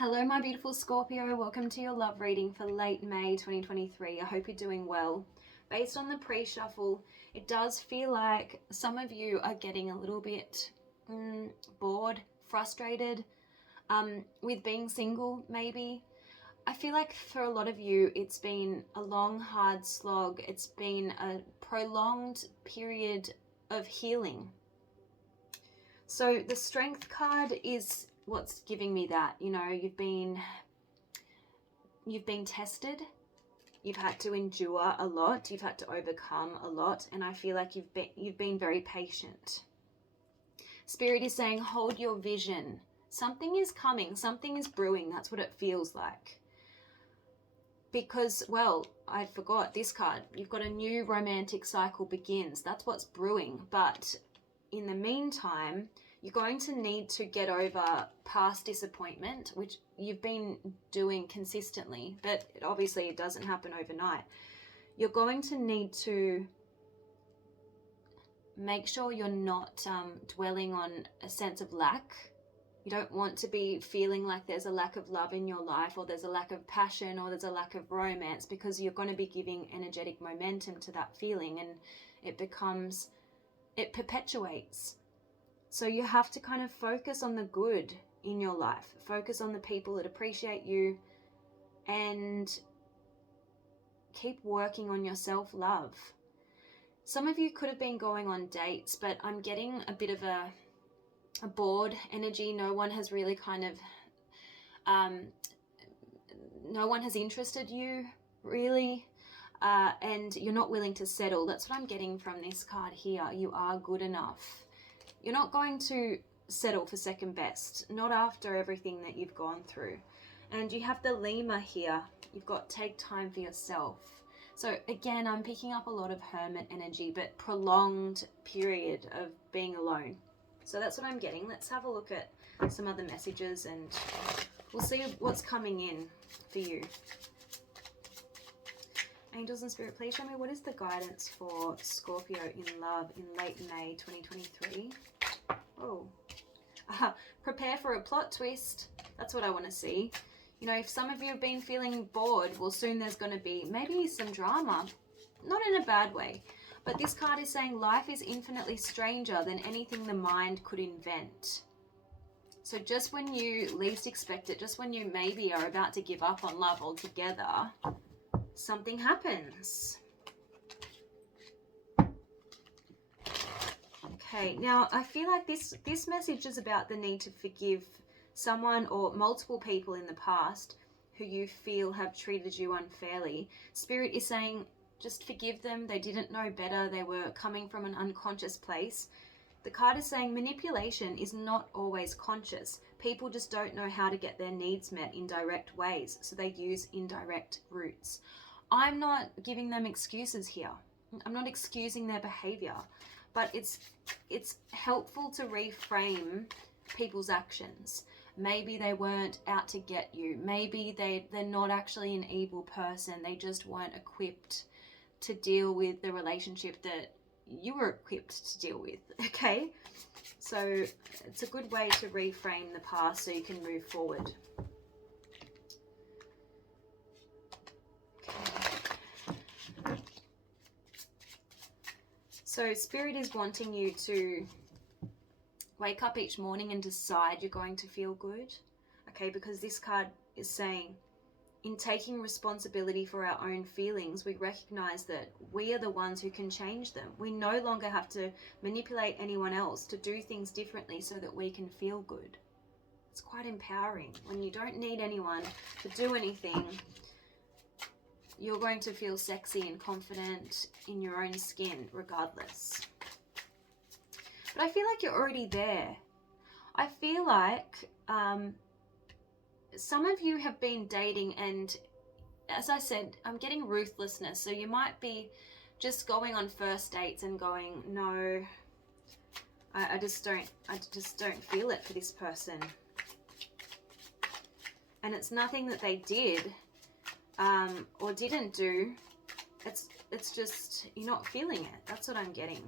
Hello, my beautiful Scorpio. Welcome to your love reading for late May 2023. I hope you're doing well. Based on the pre-shuffle, it does feel like some of you are getting a little bit bored, frustrated with being single, maybe. I feel like for a lot of you, it's been a long, hard slog. It's been a prolonged period of healing. So the Strength card is what's giving me that. You know, you've been tested, you've had to endure a lot, you've had to overcome a lot, and I feel like you've been very patient. Spirit is saying hold your vision. Something is coming, something is brewing. That's what it feels like. Because, well, I forgot this card. You've got a new romantic cycle begins. That's what's brewing. But in the meantime, you're going to need to get over past disappointment, which you've been doing consistently, but obviously it doesn't happen overnight. You're going to need to make sure you're not dwelling on a sense of lack. You don't want to be feeling like there's a lack of love in your life, or there's a lack of passion, or there's a lack of romance, because you're going to be giving energetic momentum to that feeling, and it perpetuates. So you have to kind of focus on the good in your life, focus on the people that appreciate you, and keep working on your self-love. Some of you could have been going on dates, but I'm getting a bit of a bored energy. No one has really no one has interested you, really. And you're not willing to settle. That's what I'm getting from this card here. You are good enough. You're not going to settle for second best, not after everything that you've gone through. And you have the lemur here. You've got take time for yourself. So again, I'm picking up a lot of hermit energy, but prolonged period of being alone. So that's what I'm getting. Let's have a look at some other messages and we'll see what's coming in for you. Angels and Spirit, please show me what is the guidance for Scorpio in love in late May 2023. Oh, prepare for a plot twist. That's what I want to see. You know, if some of you have been feeling bored, well, soon there's going to be maybe some drama. Not in a bad way. But this card is saying life is infinitely stranger than anything the mind could invent. So just when you least expect it, just when you maybe are about to give up on love altogether, something happens. Okay, now I feel like this message is about the need to forgive someone or multiple people in the past who you feel have treated you unfairly. Spirit is saying just forgive them. They didn't know better. They were coming from an unconscious place. The card is saying manipulation is not always conscious. People just don't know how to get their needs met in direct ways, so they use indirect routes. I'm not giving them excuses here. I'm not excusing their behavior, but it's helpful to reframe people's actions. Maybe they weren't out to get you. Maybe they're not actually an evil person. They just weren't equipped to deal with the relationship that you were equipped to deal with, okay? So it's a good way to reframe the past so you can move forward. Okay. So Spirit is wanting you to wake up each morning and decide you're going to feel good, okay? Because this card is saying, in taking responsibility for our own feelings, we recognize that we are the ones who can change them. We no longer have to manipulate anyone else to do things differently so that we can feel good. It's quite empowering. When you don't need anyone to do anything, you're going to feel sexy and confident in your own skin regardless. But I feel like you're already there. I feel like some of you have been dating, and as I said, I'm getting ruthlessness. So you might be just going on first dates and going, no, I just don't feel it for this person. And it's nothing that they did or didn't do. It's just you're not feeling it. That's what I'm getting.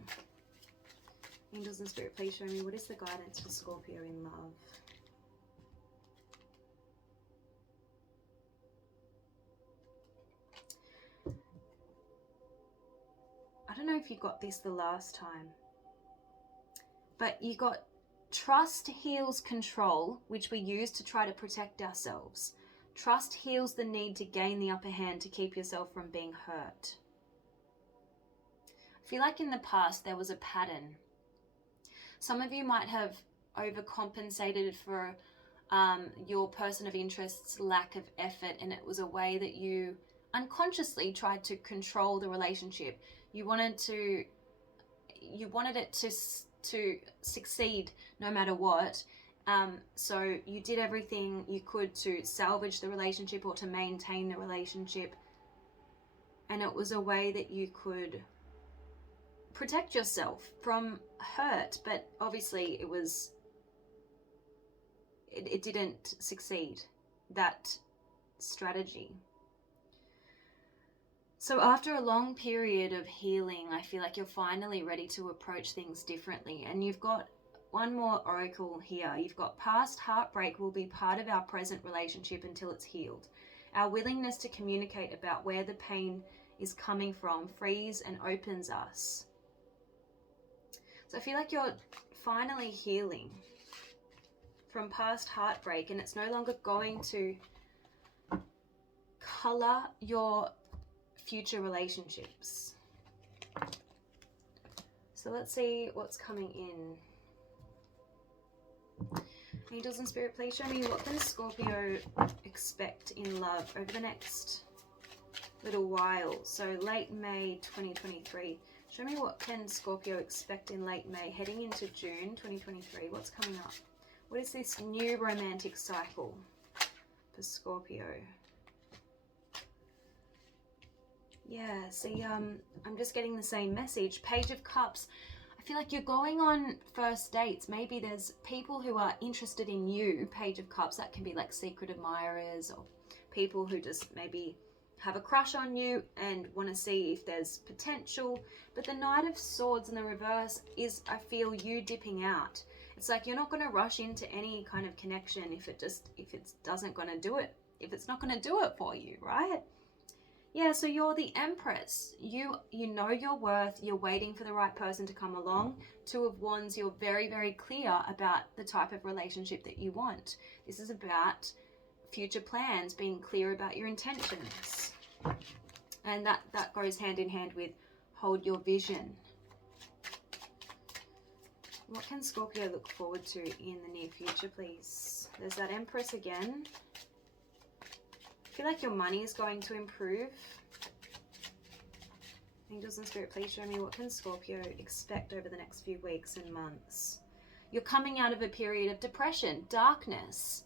Angels and Spirit, please show me what is the guidance for Scorpio in love. if you got this the last time, but you got trust heals control, which we use to try to protect ourselves. Trust heals the need to gain the upper hand to keep yourself from being hurt. I feel like in the past there was a pattern. Some of you might have overcompensated for your person of interest's lack of effort, and it was a way that you unconsciously tried to control the relationship. You wanted it to succeed no matter what. So you did everything you could to salvage the relationship or to maintain the relationship. And it was a way that you could protect yourself from hurt, but obviously it didn't succeed, that strategy. So after a long period of healing, I feel like you're finally ready to approach things differently. And you've got one more oracle here. You've got past heartbreak will be part of our present relationship until it's healed. Our willingness to communicate about where the pain is coming from frees and opens us. So I feel like you're finally healing from past heartbreak, and it's no longer going to color your future relationships. So let's see what's coming in. Angels and Spirit, please show me, what can Scorpio expect in love over the next little while? So late May 2023. Show me what can Scorpio expect in late May, heading into June 2023. What's coming up? What is this new romantic cycle for Scorpio? Yeah, see, I'm just getting the same message. Page of Cups. I feel like you're going on first dates. Maybe there's people who are interested in you. Page of Cups, that can be like secret admirers or people who just maybe have a crush on you and want to see if there's potential. But the Knight of Swords in the reverse is, I feel, you dipping out. It's like you're not going to rush into any kind of connection if it's not going to do it for you, right? Yeah, so you're the Empress. You know your worth. You're waiting for the right person to come along. Two of Wands, you're very, very clear about the type of relationship that you want. This is about future plans, being clear about your intentions. And that goes hand in hand with hold your vision. What can Scorpio look forward to in the near future, please? There's that Empress again. I feel like your money is going to improve. Angels and Spirit, please show me, what can Scorpio expect over the next few weeks and months? You're coming out of a period of depression, darkness.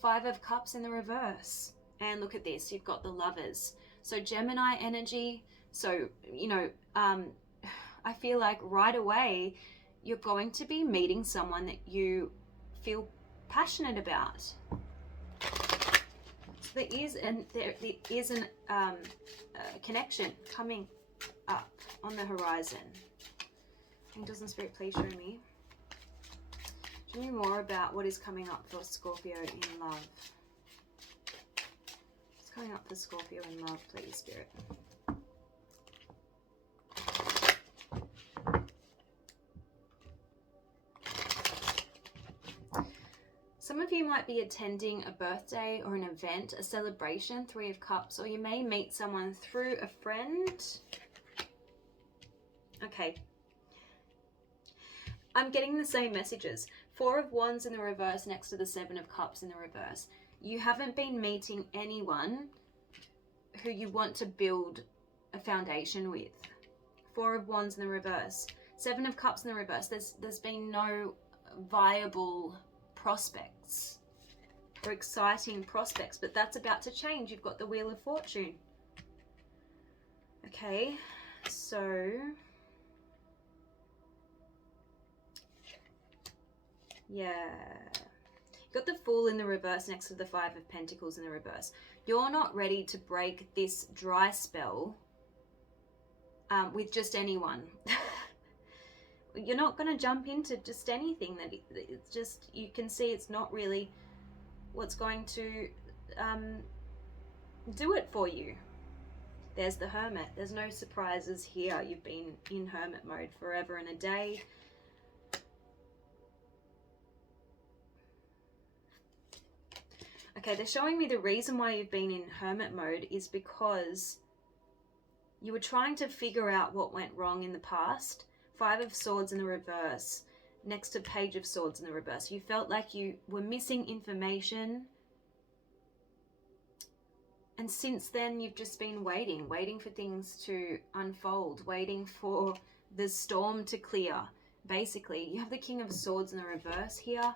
5 of Cups in the reverse. And look at this, you've got the Lovers. So Gemini energy. So, I feel like right away you're going to be meeting someone that you feel passionate about. So there is a connection coming up on the horizon. Angels and Spirit, please show me. Show me more about what is coming up for Scorpio in love. What's coming up for Scorpio in love, please, Spirit? Some of you might be attending a birthday or an event, a celebration, 3 of Cups, or you may meet someone through a friend. Okay. I'm getting the same messages. 4 of Wands in the reverse next to the 7 of Cups in the reverse. You haven't been meeting anyone who you want to build a foundation with. 4 of Wands in the reverse. 7 of Cups in the reverse. There's been no viable prospects or exciting prospects, but that's about to change. You've got the Wheel of Fortune. Okay, so yeah, you've got the Fool in the reverse next to the 5 of Pentacles in the reverse. You're not ready to break this dry spell with just anyone. You're not going to jump into just anything that it's just, you can see it's not really what's going to do it for you. There's the Hermit. There's no surprises here. You've been in Hermit mode forever and a day. Okay, they're showing me the reason why you've been in Hermit mode is because you were trying to figure out what went wrong in the past. 5 of Swords in the reverse, next to Page of Swords in the reverse. You felt like you were missing information. And since then, you've just been waiting for things to unfold, waiting for the storm to clear. Basically, you have the King of Swords in the reverse here.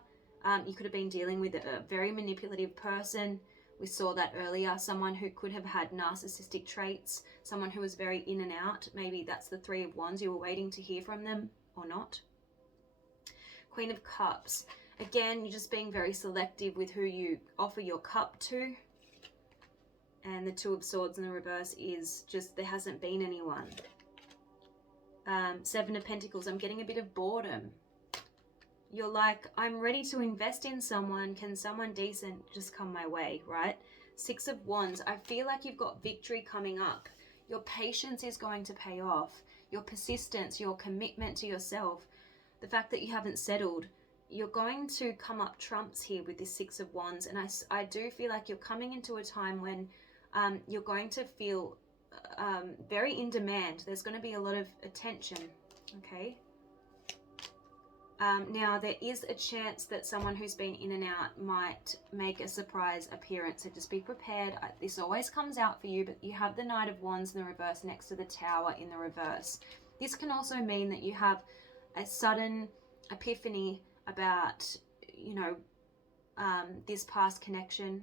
You could have been dealing with a very manipulative person. We saw that earlier. Someone who could have had narcissistic traits. Someone who was very in and out. Maybe that's the 3 of Wands. You were waiting to hear from them or not. Queen of Cups. Again, you're just being very selective with who you offer your cup to. And the 2 of Swords in the reverse is just there hasn't been anyone. 7 of Pentacles. I'm getting a bit of boredom. You're like, I'm ready to invest in someone. Can someone decent just come my way, right? 6 of Wands. I feel like you've got victory coming up. Your patience is going to pay off. Your persistence, your commitment to yourself, the fact that you haven't settled, you're going to come up trumps here with this 6 of Wands. And I do feel like you're coming into a time when you're going to feel very in demand. There's going to be a lot of attention, okay? Now, there is a chance that someone who's been in and out might make a surprise appearance, so just be prepared. This always comes out for you, but you have the Knight of Wands in the reverse next to the Tower in the reverse. This can also mean that you have a sudden epiphany about, you know, this past connection,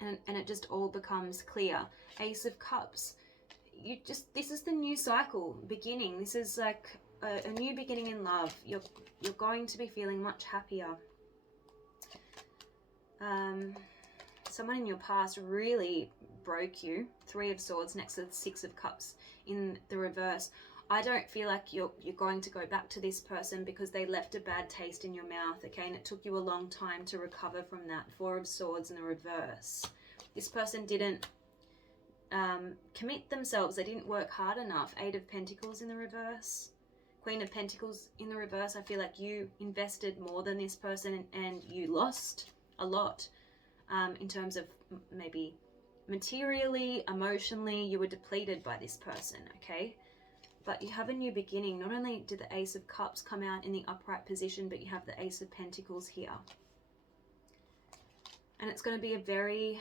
and it just all becomes clear. Ace of Cups. This is the new cycle beginning. This is like a new beginning in love. You're going to be feeling much happier. Someone in your past really broke you. 3 of Swords next to the 6 of Cups in the reverse. I don't feel like you're going to go back to this person because they left a bad taste in your mouth, okay? And it took you a long time to recover from that. 4 of Swords in the reverse. This person didn't commit themselves. They didn't work hard enough. 8 of Pentacles in the reverse. Queen of Pentacles in the reverse. I feel like you invested more than this person and you lost a lot in terms of maybe materially, emotionally. You were depleted by this person, okay? But you have a new beginning. Not only did the Ace of Cups come out in the upright position, but you have the Ace of Pentacles here. And it's going to be a very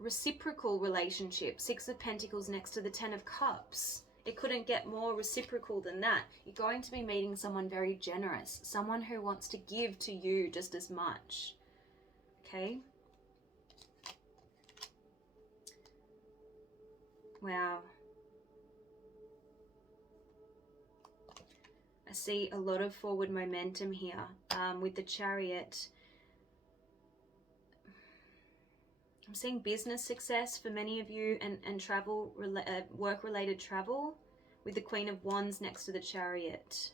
reciprocal relationship. 6 of Pentacles next to the 10 of Cups. It couldn't get more reciprocal than that. You're going to be meeting someone very generous. Someone who wants to give to you just as much. Okay? Wow. I see a lot of forward momentum here with the Chariot. I'm seeing business success for many of you and travel, work-related travel with the Queen of Wands next to the Chariot.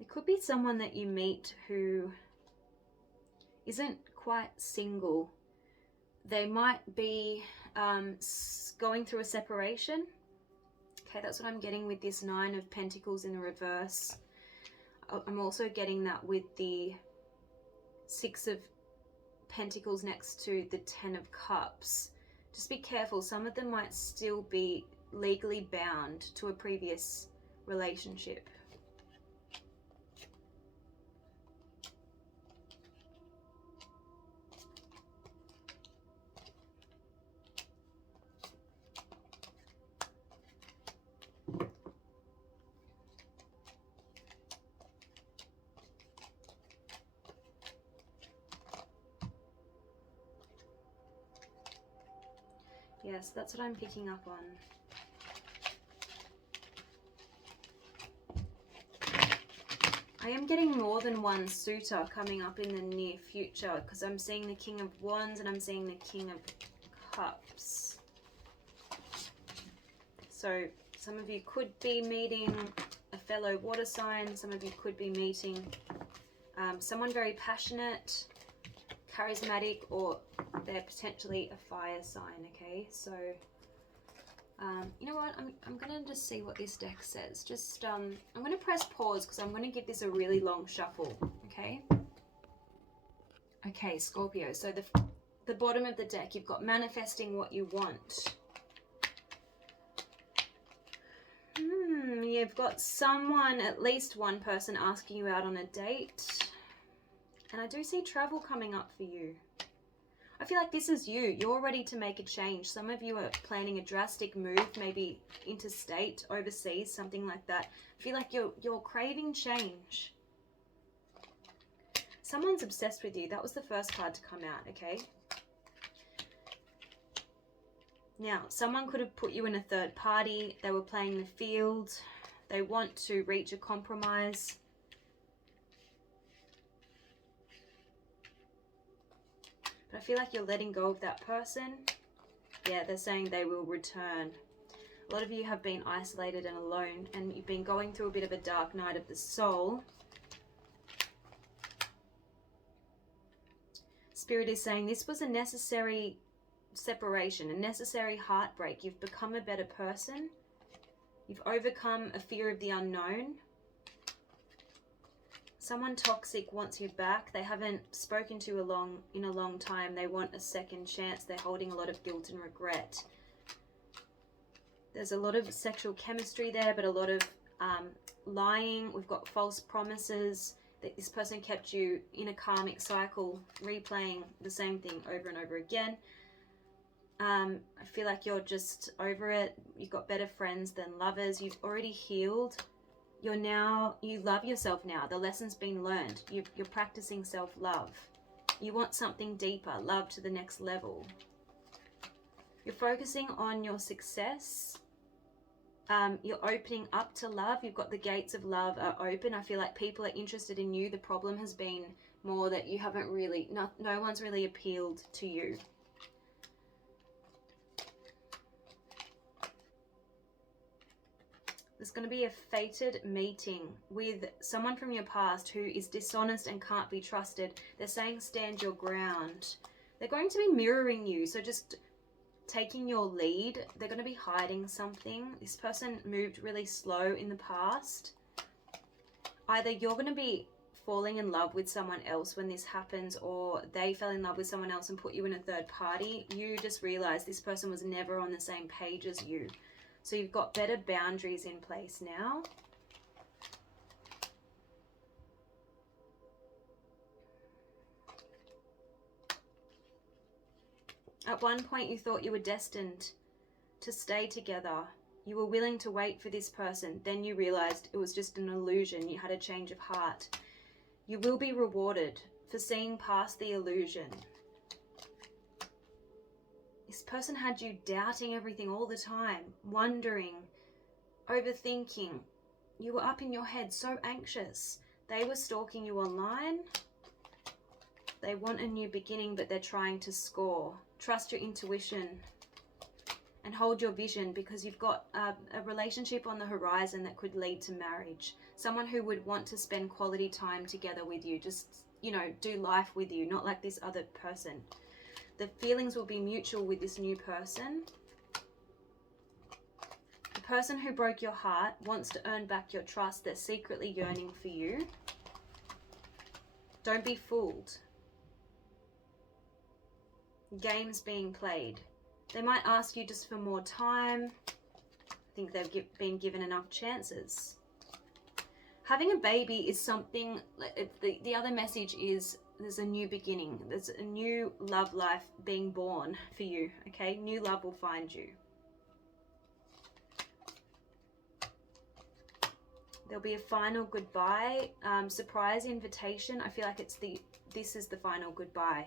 It could be someone that you meet who isn't quite single. They might be going through a separation. Okay, that's what I'm getting with this 9 of Pentacles in the reverse. I'm also getting that with the 6 of Pentacles next to the 10 of Cups. Just be careful. Some of them might still be legally bound to a previous relationship. Yes, that's what I'm picking up on. I am getting more than one suitor coming up in the near future because I'm seeing the King of Wands and I'm seeing the King of Cups. So some of you could be meeting a fellow water sign. Some of you could be meeting someone very passionate, charismatic, or they're potentially a fire sign, okay? So, you know what? I'm going to just see what this deck says. Just, I'm going to press pause because I'm going to give this a really long shuffle, okay? Okay, Scorpio. So the bottom of the deck, you've got manifesting what you want. You've got someone, at least one person, asking you out on a date. And I do see travel coming up for you. I feel like this is you. You're ready to make a change. Some of you are planning a drastic move, maybe interstate, overseas, something like that. I feel like you're craving change. Someone's obsessed with you. That was the first card to come out, okay? Now, someone could have put you in a third party. They were playing the field. They want to reach a compromise. But I feel like you're letting go of that person. Yeah, they're saying they will return. A lot of you have been isolated and alone, and you've been going through a bit of a dark night of the soul. Spirit is saying this was a necessary separation, a necessary heartbreak. You've become a better person. You've overcome a fear of the unknown. Someone toxic wants you back. They haven't spoken to you in a long time. They want a second chance. They're holding a lot of guilt and regret. There's a lot of sexual chemistry there, but a lot of lying. We've got false promises. That this person kept you in a karmic cycle, replaying the same thing over and over again. I feel like you're just over it. You've got better friends than lovers. You've already healed. You love yourself now. The lesson's been learned. You're practicing self-love. You want something deeper, love to the next level. You're focusing on your success. You're opening up to love. You've got the gates of love are open. I feel like people are interested in you. The problem has been more that you haven't really, no one's really appealed to you. There's going to be a fated meeting with someone from your past who is dishonest and can't be trusted. They're saying stand your ground. They're going to be mirroring you, so just taking your lead. They're going to be hiding something. This person moved really slow in the past. Either you're going to be falling in love with someone else when this happens, or they fell in love with someone else and put you in a third party. You just realize this person was never on the same page as you. So you've got better boundaries in place now. At one point you thought you were destined to stay together. You were willing to wait for this person. Then you realized it was just an illusion. You had a change of heart. You will be rewarded for seeing past the illusion. This person had you doubting everything all the time, wondering, overthinking. You were up in your head, so anxious. They were stalking you online. They want a new beginning, but they're trying to score. Trust your intuition and hold your vision, because you've got a relationship on the horizon that could lead to marriage. Someone who would want to spend quality time together with you, just, you know, do life with you, not like this other person. The feelings will be mutual with this new person. The person who broke your heart wants to earn back your trust. They're secretly yearning for you. Don't be fooled. Games being played. They might ask you just for more time. I think they've been given enough chances. Having a baby is something, the other message is there's a new beginning. There's a new love life being born for you, okay? New love will find you. There'll be a final goodbye, surprise invitation. I feel like this is the final goodbye.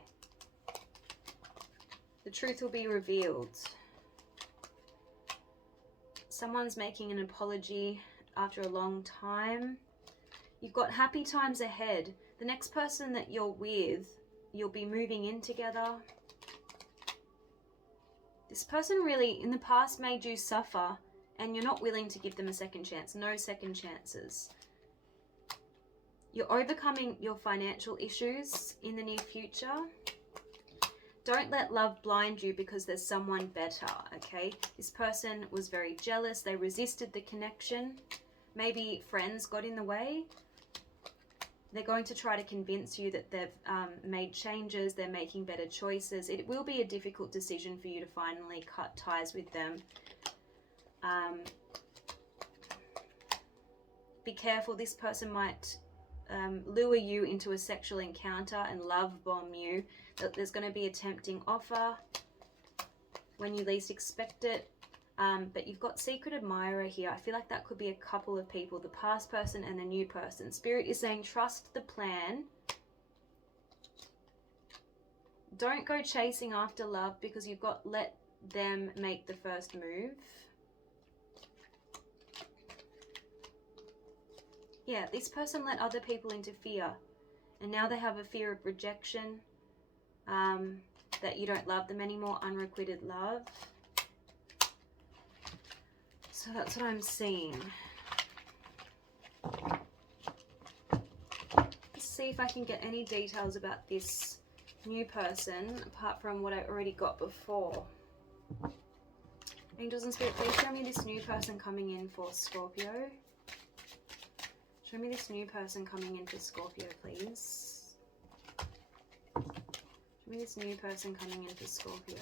The truth will be revealed. Someone's making an apology after a long time. You've got happy times ahead. The next person that you're with, you'll be moving in together. This person really, in the past, made you suffer. and you're not willing to give them a second chance. No second chances. You're overcoming your financial issues in the near future. Don't let love blind you because there's someone better, okay? This person was very jealous. They resisted the connection. Maybe friends got in the way. They're going to try to convince you that they've made changes. They're making better choices. It will be a difficult decision for you to finally cut ties with them. Be careful. This person might lure you into a sexual encounter and love bomb you. There's going to be a tempting offer when you least expect it. But you've got secret admirer here. I feel like that could be a couple of people, the past person and the new person. Spirit is saying trust the plan. Don't go chasing after love because you've got let them make the first move. Yeah, this person let other people interfere, and now they have a fear of rejection, that you don't love them anymore, unrequited love. So that's what I'm seeing. Let's see if I can get any details about this new person, apart from what I already got before. Angels and Spirit, please show me this new person coming in for Scorpio. Show me this new person coming in for Scorpio, please. Show me this new person coming in for Scorpio.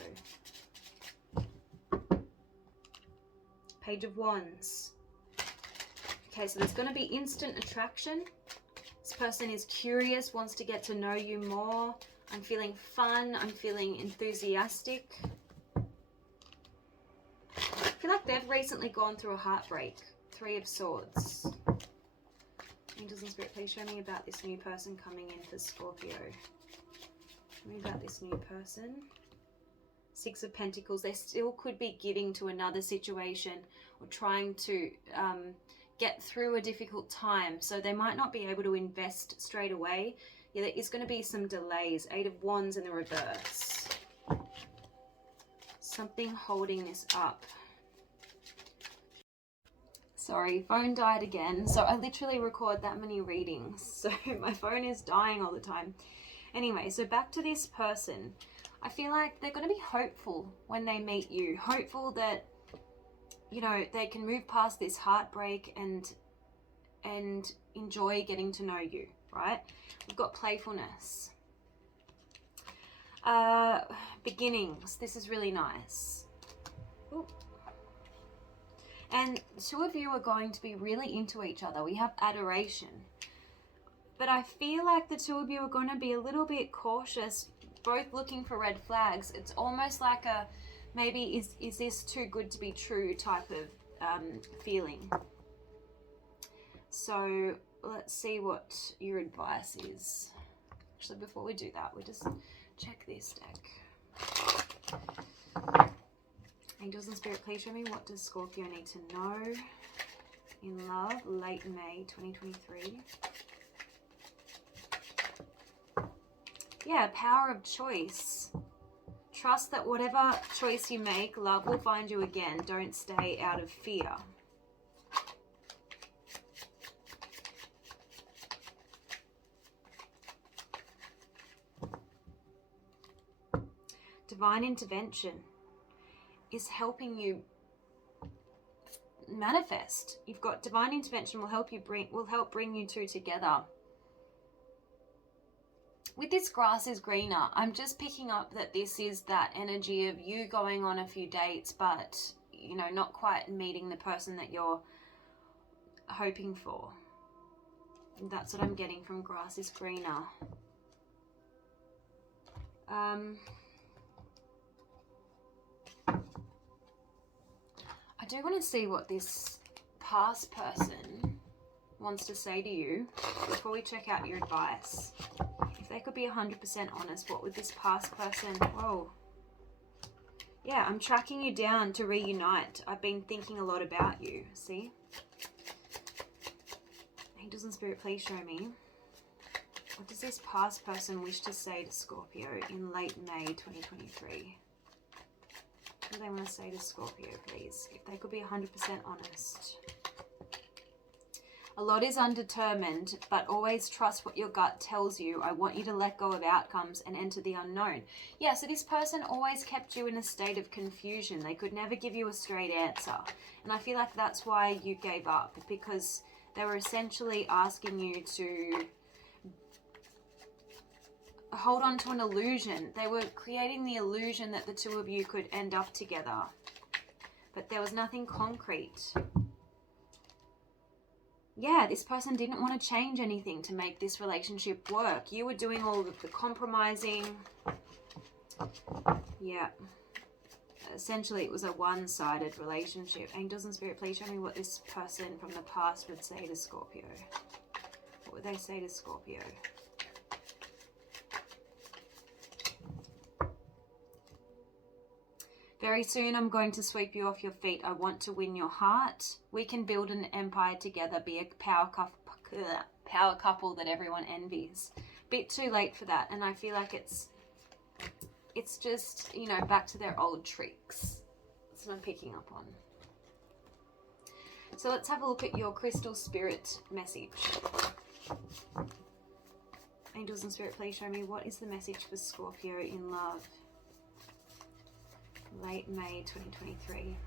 Page of Wands. Okay, so there's going to be instant attraction. This person is curious, wants to get to know you more. I'm feeling fun. I'm feeling enthusiastic. I feel like they've recently gone through a heartbreak. Three of Swords. Angels and Spirit, please show me about this new person coming in for Scorpio. Show me about this new person. Six of Pentacles. They still could be giving to another situation or trying to get through a difficult time. So they might not be able to invest straight away. Yeah, there is going to be some delays. Eight of Wands in the reverse. Something holding this up. Sorry, phone died again. So I literally record that many readings. So my phone is dying all the time. Anyway, so back to this person. I feel like they're going to be hopeful when they meet you. Hopeful that, you know, they can move past this heartbreak and enjoy getting to know you, right? We've got playfulness. Beginnings. This is really nice. Ooh. And two of you are going to be really into each other. We have adoration. But I feel like the two of you are going to be a little bit cautious, both looking for red flags. It's almost like a, maybe is this too good to be true type of feeling. So let's see what your advice is. Actually, before we do that, we just check this deck. Angels and Spirit, please show me, what does Scorpio need to know in love, late May 2023. Yeah, power of choice. Trust that whatever choice you make, love will find you again. Don't stay out of fear. Divine intervention is helping you manifest. You've got divine intervention will help bring you two together. With this grass is greener, I'm just picking up that this is that energy of you going on a few dates, but you know, not quite meeting the person that you're hoping for. That's what I'm getting from grass is greener. I do want to see what this past person wants to say to you before we check out your advice. If they could be 100% honest, what would this past person... Whoa. Yeah, I'm tracking you down to reunite. I've been thinking a lot about you. See? Angels and Spirit, please show me. What does this past person wish to say to Scorpio in late May 2023? What do they want to say to Scorpio, please? If they could be 100% honest. A lot is undetermined, but always trust what your gut tells you. I want you to let go of outcomes and enter the unknown. Yeah, so this person always kept you in a state of confusion. They could never give you a straight answer. And I feel like that's why you gave up, because they were essentially asking you to hold on to an illusion. They were creating the illusion that the two of you could end up together. But there was nothing concrete. Yeah, this person didn't want to change anything to make this relationship work. You were doing all of the compromising. Yeah. Essentially, it was a one-sided relationship. Angels and Spirit, please show me what this person from the past would say to Scorpio. What would they say to Scorpio? Very soon I'm going to sweep you off your feet. I want to win your heart. We can build an empire together, be a power couple that everyone envies. Bit too late for that, and I feel like it's just, you know, back to their old tricks. That's what I'm picking up on. So let's have a look at your crystal spirit message. Angels and Spirit, please show me what is the message for Scorpio in love. Late May 2023.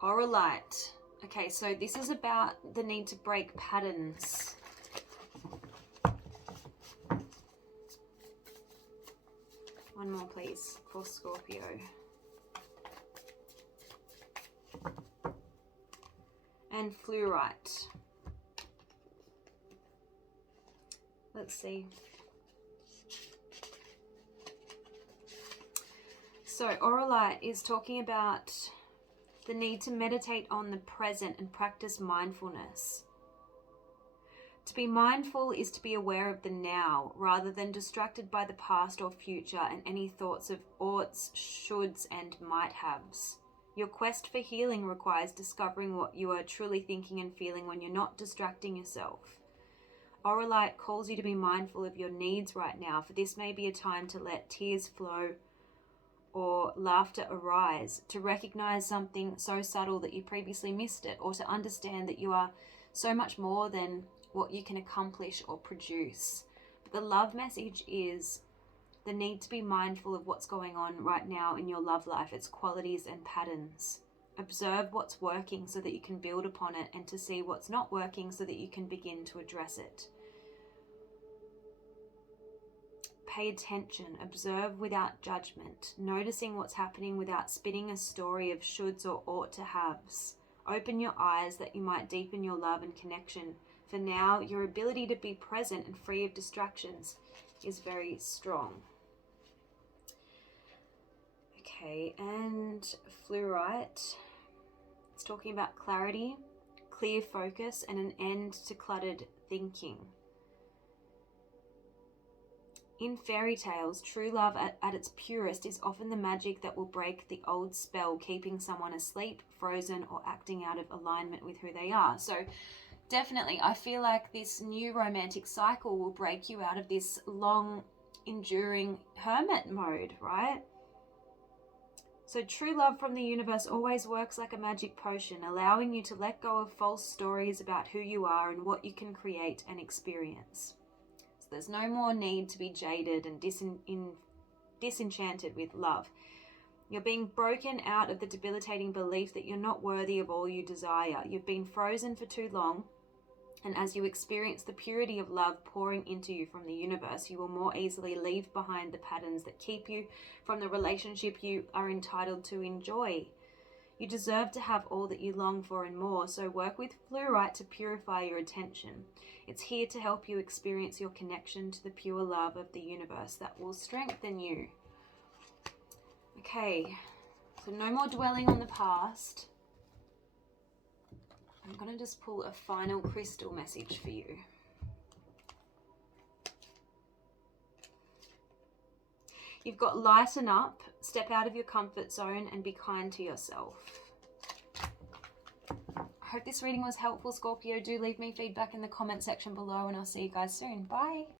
Aura light. Okay, so this is about the need to break patterns. One more, please, for Scorpio. And fluorite. Let's see. So Auralite is talking about the need to meditate on the present and practice mindfulness. To be mindful is to be aware of the now, rather than distracted by the past or future and any thoughts of oughts, shoulds, and might-haves. Your quest for healing requires discovering what you are truly thinking and feeling when you're not distracting yourself. Auralite calls you to be mindful of your needs right now, for this may be a time to let tears flow or laughter arise, to recognize something so subtle that you previously missed it, or to understand that you are so much more than what you can accomplish or produce. But the love message is the need to be mindful of what's going on right now in your love life, its qualities and patterns. Observe what's working so that you can build upon it, and to see what's not working so that you can begin to address it. Pay attention, observe without judgment, noticing what's happening without spinning a story of shoulds or ought to haves. Open your eyes that you might deepen your love and connection. For now, your ability to be present and free of distractions is very strong. Okay, and fluorite, it's talking about clarity, clear focus, and an end to cluttered thinking. In fairy tales, true love at its purest is often the magic that will break the old spell, keeping someone asleep, frozen, or acting out of alignment with who they are. So definitely, I feel like this new romantic cycle will break you out of this long, enduring hermit mode, right? So true love from the universe always works like a magic potion, allowing you to let go of false stories about who you are and what you can create and experience. So there's no more need to be jaded and disenchanted with love. You're being broken out of the debilitating belief that you're not worthy of all you desire. You've been frozen for too long, and as you experience the purity of love pouring into you from the universe, you will more easily leave behind the patterns that keep you from the relationship you are entitled to enjoy. You deserve to have all that you long for and more, so work with fluorite to purify your attention. It's here to help you experience your connection to the pure love of the universe that will strengthen you. Okay, so no more dwelling on the past. I'm going to just pull a final crystal message for you. You've got lighten up, step out of your comfort zone, and be kind to yourself. hope this reading was helpful, Scorpio. Do leave me feedback in the comment section below, and I'll see you guys soon. Bye.